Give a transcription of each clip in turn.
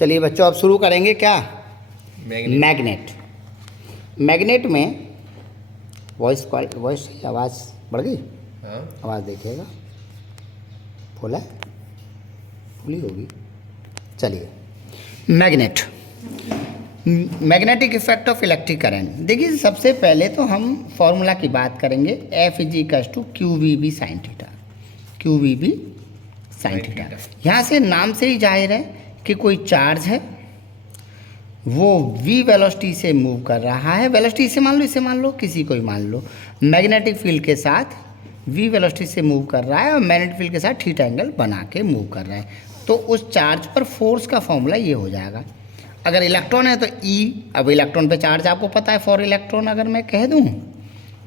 चलिए बच्चों, अब शुरू करेंगे क्या? मैग्नेट। मैग्नेट में वॉइस आवाज़ बढ़ गई। हाँ। आवाज़ देखिएगा, फुल है, फुली होगी। चलिए, magnet, magnetic effect of electric current. देखिए, सबसे पहले तो हम फॉर्मूला की बात करेंगे। F = QVB sin theta. QVB sin theta. यहाँ से नाम से ही जाहिर है कि कोई चार्ज है, वो v वेलोसिटी से मूव कर रहा है। वेलोसिटी इसे मान लो, इसे मान लो, किसी को ही मान लो। मैग्नेटिक फील्ड के साथ v वेलोसिटी से मूव कर रहा है और मैग्नेटिक फील्ड के साथ थीटा एंगल बना के मूव कर रहा है। तो उस चार्ज पर फोर्स का फॉर्मूला ये हो जाएगा। अगर इलेक्ट्रॉन है तो E, अब इलेक्ट्रॉन पे चार्ज आपको पता है, फॉर इलेक्ट्रॉन अगर मैं कह दूँ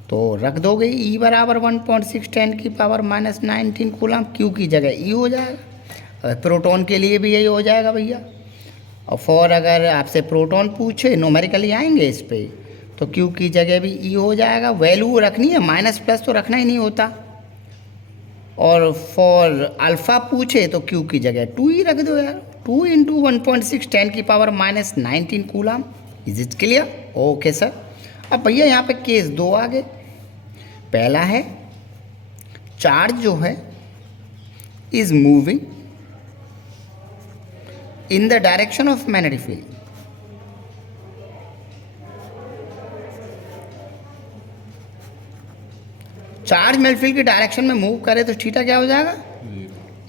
तो रख दोगे E बराबर 1.6 × 10⁻⁹ कूलम। Q की जगह E हो जाएगा। प्रोटॉन के लिए भी यही हो जाएगा भैया। और फॉर अगर आपसे प्रोटॉन पूछे, न्यूमेरिकली आएंगे इस पे, तो Q की जगह भी E हो जाएगा। वैल्यू रखनी है, माइनस प्लस तो रखना ही नहीं होता। और फॉर अल्फ़ा पूछे तो Q की जगह 2 ही रख दो यार। 2 × 1.6 10⁻⁻19 coulomb. Is it clear? Okay sir. अब भैया यहाँ पे केस 2 आ गए। पहला है, चार्ज जो है is moving in the direction of magnetic field. Charge magnetic field की डायरेक्शन में मूव करे तो थीटा क्या हो जाएगा?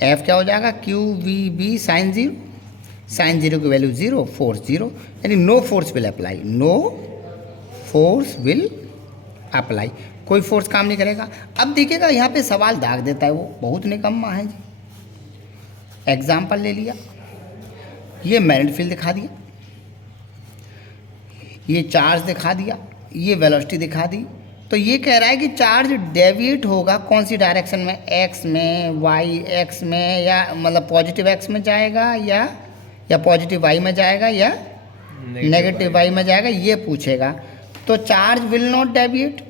F क्या हो जाएगा? QVB sin 0। sin 0 की वैल्यू 0, फोर्स 0, यानी no force will apply. No force will apply, कोई फोर्स काम नहीं करेगा। अब देखिएगा, यहाँ पे सवाल दाग देता है वो, बहुत निकम्मा है जी। एग्जाम्पल ले लिया, ये मैग्नेटिक फील्ड दिखा दिया, ये चार्ज दिखा दिया, ये वेलोसिटी दिखा दी। तो ये कह रहा है कि चार्ज डेविएट होगा कौन सी डायरेक्शन में? एक्स में, वाई एक्स में, या मतलब पॉजिटिव एक्स में जाएगा या पॉजिटिव वाई में जाएगा या नेगेटिव वाई में जाएगा, ये पूछेगा। तो charge will not deviate,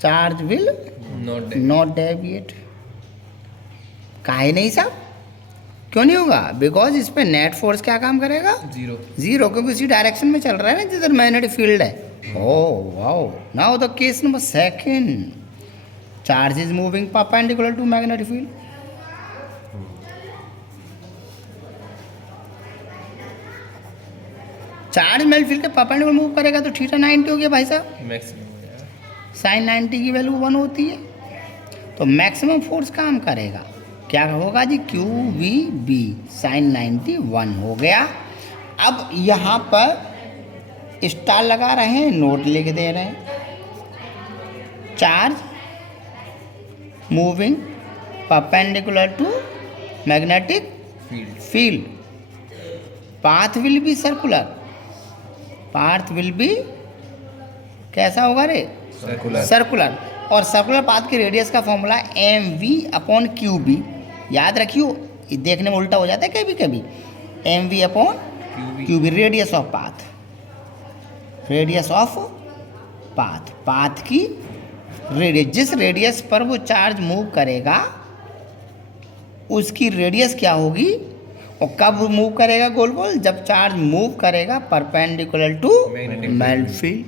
charge will not deviate. काहे नहीं साहब, क्यों नहीं होगा? बिकॉज इस पे नेट फोर्स क्या काम करेगा? जीरो, क्योंकि उसी डायरेक्शन में चल रहा है ना जिधर मैग्नेटिक फील्ड है। Oh wow. Now the case number second, charge is moving perpendicular to magnetic field. Charge magnetic field के परपेंडिकुलर मूव करेगा तो थीटा 90 हो गया भाई साहब। साइन 90 की वैल्यू 1 होती है, तो मैक्सिमम फोर्स काम करेगा। क्या होगा जी? QVB sin 90 1 हो गया। अब यहाँ पर स्टार लगा रहे हैं, नोट लिख दे रहे हैं। Charge moving perpendicular to magnetic field, path will be circular. Path will be कैसा होगा रे? सर्कुलर। और सर्कुलर पाथ की रेडियस का फॉर्मूला mv/qb। याद रखियो, ये देखने में उल्टा हो जाता है कभी कभी। mv/qb, radius of path, radius of path, path की रेडियस। जिस रेडियस पर वो चार्ज मूव करेगा उसकी रेडियस क्या होगी? और कब मूव करेगा गोल गोल? जब चार्ज मूव करेगा परपेंडिकुलर टू मैग्नेटिक फील्ड।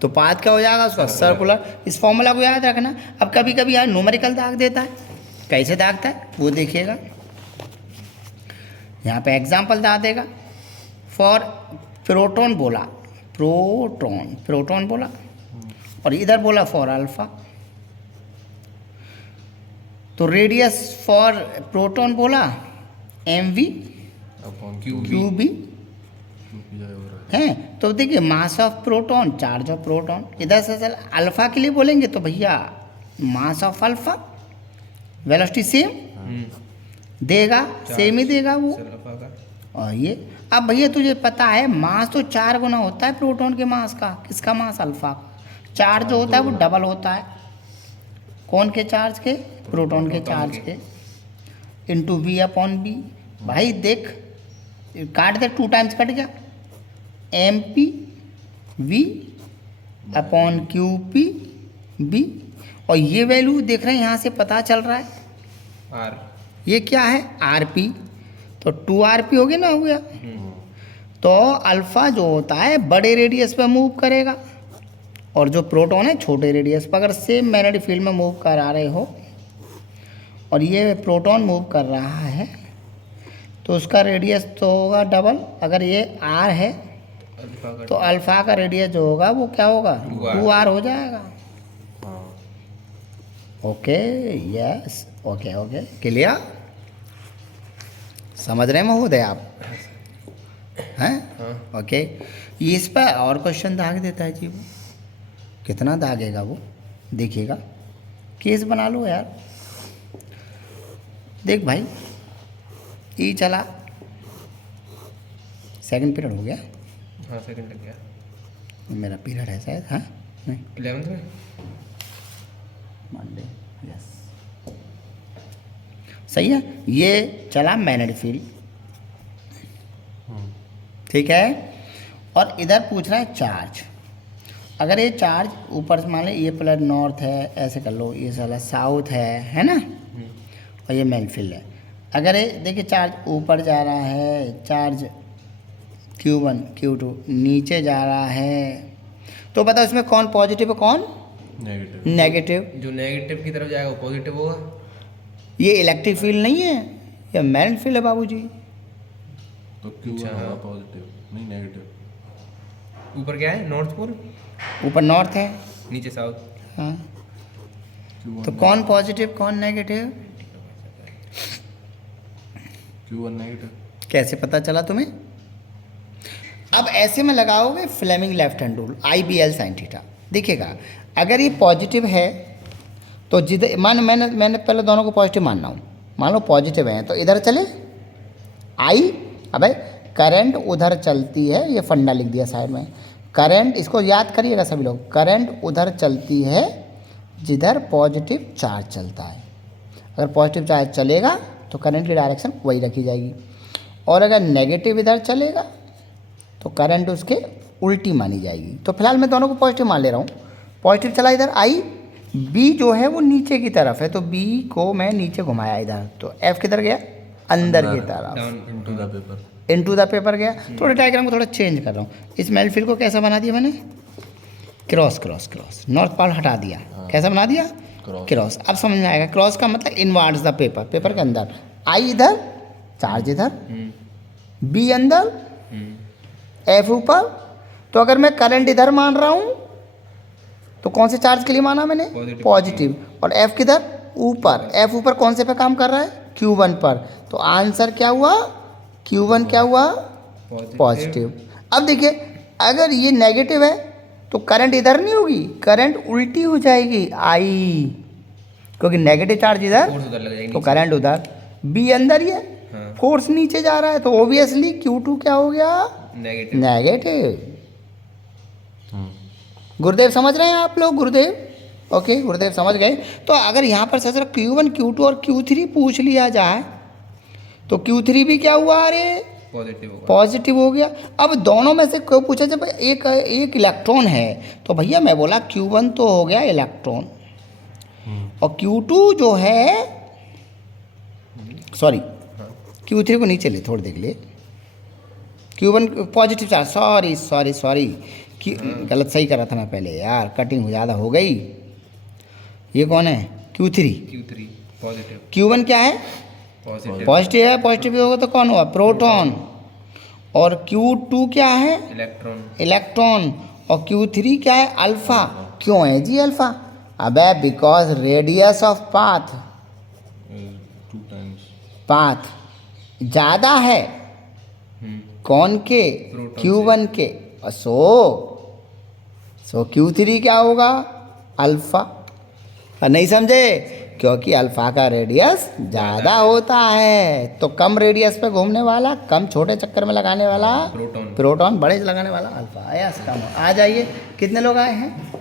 तो पाथ क्या हो जाएगा उसका? सर्कुलर। इस फॉर्मूला को याद रखना। अब कभी कभी यार न्यूमेरिकल दाग देता है, कैसे दागता है वो देखिएगा। यहाँ पे एग्जाम्पल दाग देगा। फॉर प्रोटॉन बोला, प्रोटॉन बोला, और इधर बोला फॉर अल्फा। तो रेडियस फॉर प्रोटॉन बोला mv/qb है। तो देखिए, mass of proton, charge of proton. इधर से चल अल्फा के लिए बोलेंगे तो भैया mass of alpha, velocity same देगा, सेम ही देगा वो। और ये अब भैया तुझे पता है मास तो 4 गुना होता है प्रोटॉन के मास का। किसका मास? अल्फा का। चार्ज जो होता है वो डबल होता है। कौन के चार्ज के? प्रोटॉन के चार्ज के, इंटू v/b। भाई देख, काट दे, 2 टाइम्स कट गया। mp/qb। और ये वैल्यू देख रहे हैं, यहाँ से पता चल रहा है R, ये क्या है? rp। तो 2rp हो गया ना, हो गया। तो अल्फ़ा जो होता है बड़े रेडियस पे मूव करेगा, और जो प्रोटॉन है छोटे रेडियस पर। अगर सेम मैग्नेटिक फील्ड में मूव करा रहे हो और ये प्रोटॉन मूव कर रहा है तो उसका रेडियस तो होगा डबल। अगर ये r है तो अल्फ़ा का रेडियस जो होगा वो क्या होगा, 2r हो जाएगा। Okay, yes, okay okay, clear, समझ रहे महोदय आप हैं? ओके, ये इस पर और क्वेश्चन दाग देता है जी वो, कितना दागेगा वो देखिएगा, केस बना लो यार। देख भाई, ई चला, सेकंड पीरियड हो गया। हाँ, सेकंड लग गया, मेरा पीरियड है शायद, हाँ नहीं 11th में मंडे, यस सही है। ये चला मैग्नेटिक फील्ड, ठीक है। और इधर पूछ रहा है चार्ज। अगर ये चार्ज ऊपर से मान लो ये प्लस नॉर्थ है, ऐसे कर लो, ये साला साउथ है ना, और ये मैग्नेटिक फील्ड है। अगर ये देखिए चार्ज ऊपर जा रहा है, चार्ज Q1 Q2 नीचे जा रहा है, तो बताओ इसमें कौन पॉजिटिव है कौन नेगेटिव? जो नेगेटिव की तरफ जाएगा वो पॉजिटिव होगा। ये इलेक्ट्रिक फील्ड नहीं है, ये मैग्नेटिक फील्ड है बाबूजी। तो Q1 होगा पॉजिटिव, नहीं नेगेटिव। ऊपर क्या है, नॉर्थ पोल, ऊपर नॉर्थ है, नीचे साउथ। हाँ, Q1 तो कौन पॉजिटिव कौन नेगेटिव? Q1 negative. कैसे पता चला तुम्हें? अब ऐसे में लगाओगे Fleming left hand rule, IBL sin theta. देखिएगा, अगर ये पॉजिटिव है तो जिधर मैंने पहले दोनों को पॉजिटिव मानना हूँ, मान लो पॉजिटिव है तो इधर चले I। अबे करंट उधर चलती है, ये फंडा लिख दिया साइड में, करंट, इसको याद करिएगा सभी लोग, करंट उधर चलती है जिधर पॉजिटिव चार्ज चलता है। अगर पॉजिटिव चार्ज चलेगा तो करंट की डायरेक्शन वही रखी जाएगी, और अगर नेगेटिव इधर चलेगा तो करंट उसके उल्टी मानी जाएगी। तो फिलहाल मैं दोनों को पॉजिटिव मान ले रहा हूँ। पॉजिटिव चला इधर I, B जो है वो नीचे की तरफ है तो B को मैं नीचे घुमाया इधर, तो F किधर गया, अंदर की तरफ, into the paper, into the paper गया। थोड़ा डायग्राम को थोड़ा चेंज कर रहा हूँ। इस मैग्नेटिक फील्ड को कैसा बना दिया मैंने, cross cross cross, north pole हटा दिया, कैसा बना दिया, क्रॉस। अब समझ में आएगा, क्रॉस का मतलब इनवर्ड्स द पेपर, पेपर के अंदर, I इधर, चार्ज इधर, B अंदर, F ऊपर। तो अगर मैं करंट इधर मान रहा हूँ तो कौन से चार्ज के लिए माना मैंने, पॉजिटिव, और F किधर, ऊपर। F ऊपर कौन से पे काम कर रहा है, Q1 पर। तो आंसर क्या हुआ, Q1 क्या हुआ, पॉजिटिव। अब देखिए, अगर ये नेगेटिव है तो करंट इधर नहीं होगी, करंट उल्टी हो जाएगी I, क्योंकि नेगेटिव चार्ज इधर फोर्स उधर लग जाएगी तो करंट उधर। B अंदर ही है, फोर्स नीचे जा रहा है, तो ऑब्वियसली Q2 क्या हो गया, नेगेटिव। नेगेटिव। गुरुदेव समझ रहे हैं आप लोग, गुरुदेव? ओके, गुरुदेव समझ गए। तो अगर यहाँ पर सच Q1 Q2 और Q3 पूछ लिया जाए तो Q3 भी क्या हुआ, अरे पॉजिटिव होगा, पॉजिटिव हो गया। अब दोनों में से कोई पूछा जब एक इलेक्ट्रॉन है तो भैया मैं बोला Q1 तो हो गया इलेक्ट्रॉन, और Q2 जो है, सॉरी Q3 को नीचे ले, थोड़ी देख ले, Q1 पॉजिटिव चार्ज, सॉरी गलत सही करा था मैं पहले यार, कटिंग ज़्यादा हो गई। ये कौन है, Q3 पॉजिटिव, Q1 क्या है, पॉजिटिव है, पॉजिटिव होगा तो कौन हुआ, प्रोटॉन, और Q2 क्या है, इलेक्ट्रॉन, और Q3 क्या है, अल्फा। क्यों है जी अल्फा? अबे because radius of path, 2 times path ज़्यादा है कौन के, Q1 के, और सो Q3 क्या होगा, अल्फा। नहीं समझे? क्योंकि अल्फा का रेडियस ज़्यादा होता है, तो कम रेडियस पे घूमने वाला, कम छोटे चक्कर में लगाने वाला प्रोटॉन, बड़े लगाने वाला अल्फा। आया कम। आ जाइए, कितने लोग आए हैं,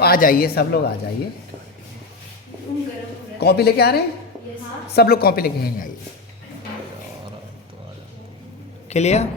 आ जाइए, सब लोग आ जाइए। कॉपी लेके आ रहे हैं सब लोग, कॉपी लेके यहीं आइए। क्लियर?